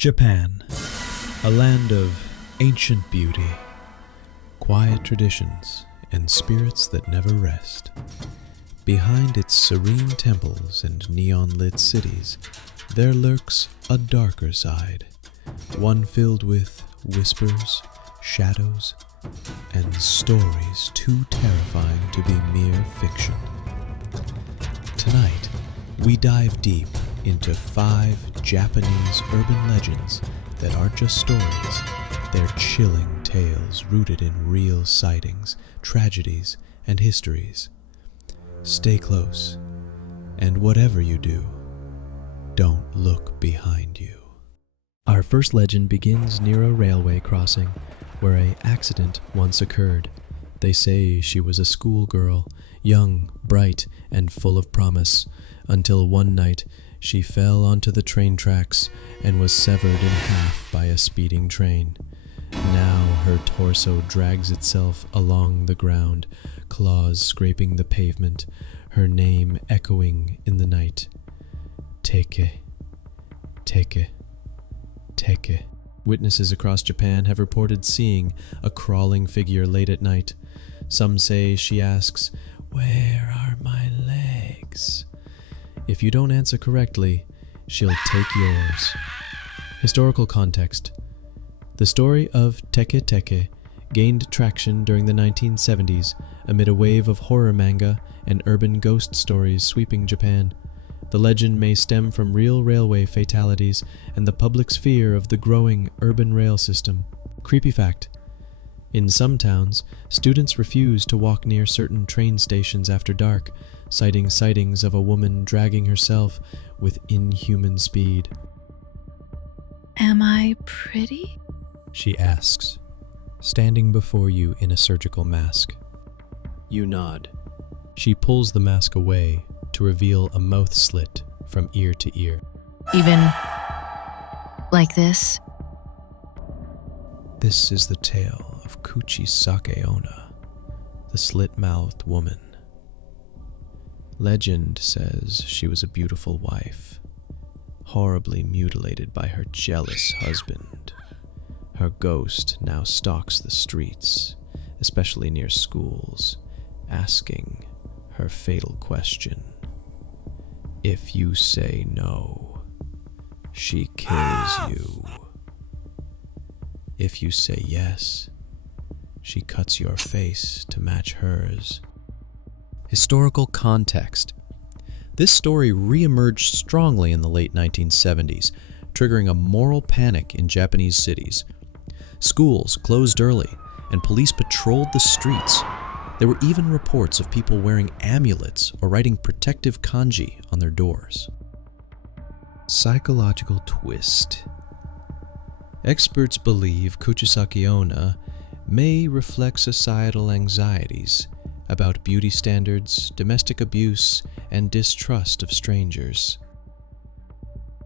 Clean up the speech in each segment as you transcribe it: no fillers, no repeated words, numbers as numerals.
Japan, a land of ancient beauty, quiet traditions, and spirits that never rest. Behind its serene temples and neon-lit cities, there lurks a darker side, one filled with whispers, shadows, and stories too terrifying to be mere fiction. Tonight, we dive deep into 5 Japanese urban legends that aren't just stories, they're chilling tales rooted in real sightings, tragedies, and histories. Stay close, and whatever you do, don't look behind you. Our first legend begins near a railway crossing where an accident once occurred. They say she was a schoolgirl, young, bright, and full of promise, until one night she fell onto the train tracks and was severed in half by a speeding train. Now her torso drags itself along the ground, claws scraping the pavement, her name echoing in the night. Teke, Teke, Teke. Witnesses across Japan have reported seeing a crawling figure late at night. Some say she asks, "Where are my legs?" If you don't answer correctly, she'll take yours. Historical context. The story of Teke Teke gained traction during the 1970s amid a wave of horror manga and urban ghost stories sweeping Japan. The legend may stem from real railway fatalities and the public's fear of the growing urban rail system. Creepy fact. In some towns, students refuse to walk near certain train stations after dark, citing sightings of a woman dragging herself with inhuman speed. Am I pretty? She asks, standing before you in a surgical mask. You nod. She pulls the mask away to reveal a mouth slit from ear to ear. Even like this? This is the tale of Kuchisake Onna, the slit-mouthed woman. Legend says she was a beautiful wife, horribly mutilated by her jealous husband. Her ghost now stalks the streets, especially near schools, asking her fatal question. If you say no, she kills you. If you say yes, she cuts your face to match hers. Historical context. This story re-emerged strongly in the late 1970s, triggering a moral panic in Japanese cities. Schools closed early, and police patrolled the streets. There were even reports of people wearing amulets or writing protective kanji on their doors. Psychological twist. Experts believe Kuchisake Onna may reflect societal anxieties about beauty standards, domestic abuse, and distrust of strangers.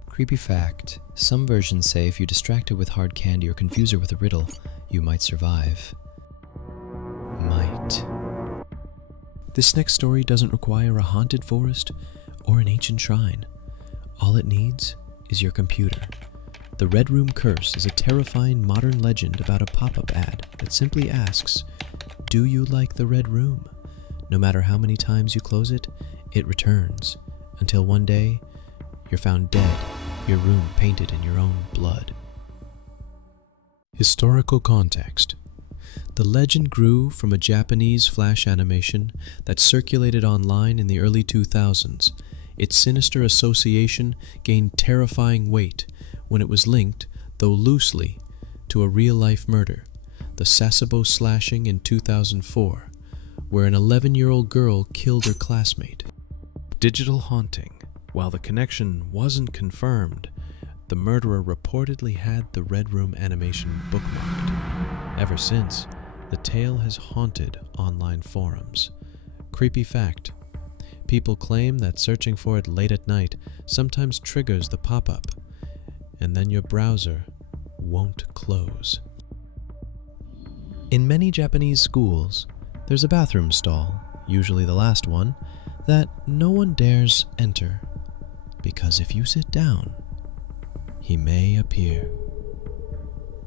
Creepy fact. Some versions say if you distract her with hard candy or confuse her with a riddle, you might survive. Might. This next story doesn't require a haunted forest or an ancient shrine. All it needs is your computer. The Red Room Curse is a terrifying modern legend about a pop-up ad that simply asks, "Do you like the Red Room?" No matter how many times you close it, it returns, until one day, you're found dead, your room painted in your own blood. Historical context. The legend grew from a Japanese flash animation that circulated online in the early 2000s. Its sinister association gained terrifying weight when it was linked, though loosely, to a real-life murder, the Sasebo slashing in 2004, where an 11-year-old girl killed her classmate. Digital haunting. While the connection wasn't confirmed, the murderer reportedly had the Red Room animation bookmarked. Ever since, the tale has haunted online forums. Creepy fact. People claim that searching for it late at night sometimes triggers the pop-up, and then your browser won't close. In many Japanese schools, there's a bathroom stall, usually the last one, that no one dares enter, because if you sit down, he may appear.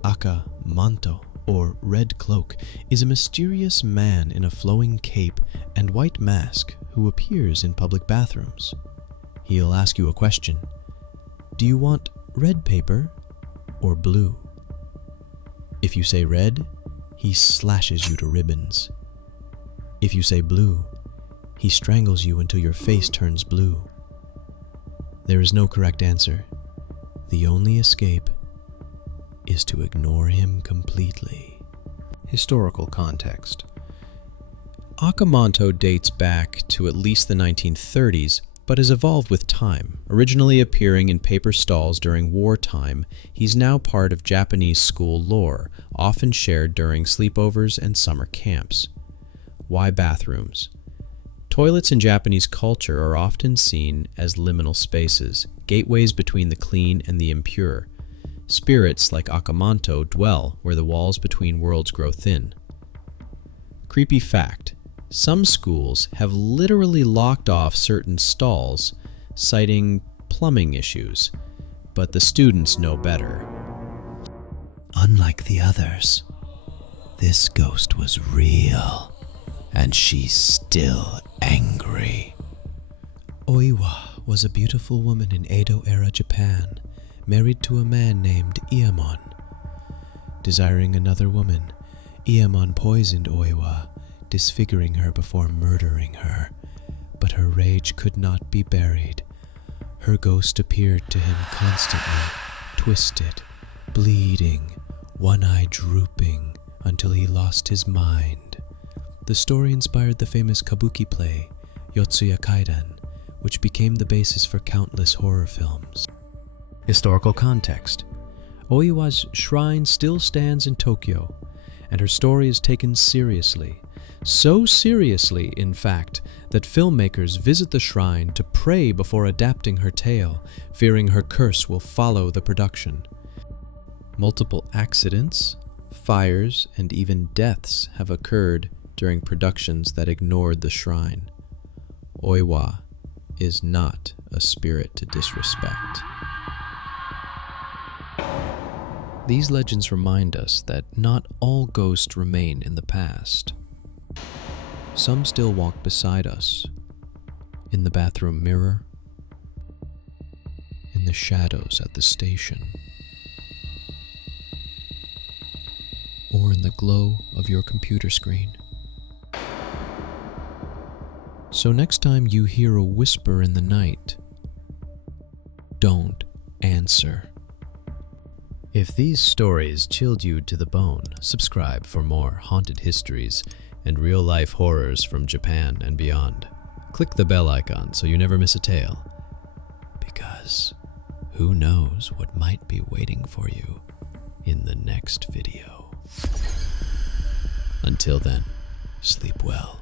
Aka Manto, or Red Cloak, is a mysterious man in a flowing cape and white mask who appears in public bathrooms. He'll ask you a question. Do you want red paper or blue? If you say red, he slashes you to ribbons. If you say blue, he strangles you until your face turns blue. There is no correct answer. The only escape is to ignore him completely. Historical context. Akamanto dates back to at least the 1930s, but has evolved with time. Originally appearing in paper stalls during wartime, he's now part of Japanese school lore, often shared during sleepovers and summer camps. Why bathrooms? Toilets in Japanese culture are often seen as liminal spaces, gateways between the clean and the impure. Spirits like Akamanto dwell where the walls between worlds grow thin. Creepy fact: some schools have literally locked off certain stalls, citing plumbing issues, but the students know better. Unlike the others, this ghost was real, and she's still angry. Oiwa was a beautiful woman in Edo-era Japan, married to a man named Iemon. Desiring another woman, Iemon poisoned Oiwa, disfiguring her before murdering her. But her rage could not be buried. Her ghost appeared to him constantly, twisted, bleeding, one eye drooping, until he lost his mind. The story inspired the famous kabuki play, Yotsuya Kaidan, which became the basis for countless horror films. Historical context. Oiwa's shrine still stands in Tokyo, and her story is taken seriously. So seriously, in fact, that filmmakers visit the shrine to pray before adapting her tale, fearing her curse will follow the production. Multiple accidents, fires, and even deaths have occurred during productions that ignored the shrine. Oiwa is not a spirit to disrespect. These legends remind us that not all ghosts remain in the past. Some still walk beside us, in the bathroom mirror, in the shadows at the station, or in the glow of your computer screen. So next time you hear a whisper in the night, don't answer. If these stories chilled you to the bone, subscribe for more haunted histories and real-life horrors from Japan and beyond. Click the bell icon so you never miss a tale, because who knows what might be waiting for you in the next video. Until then, sleep well.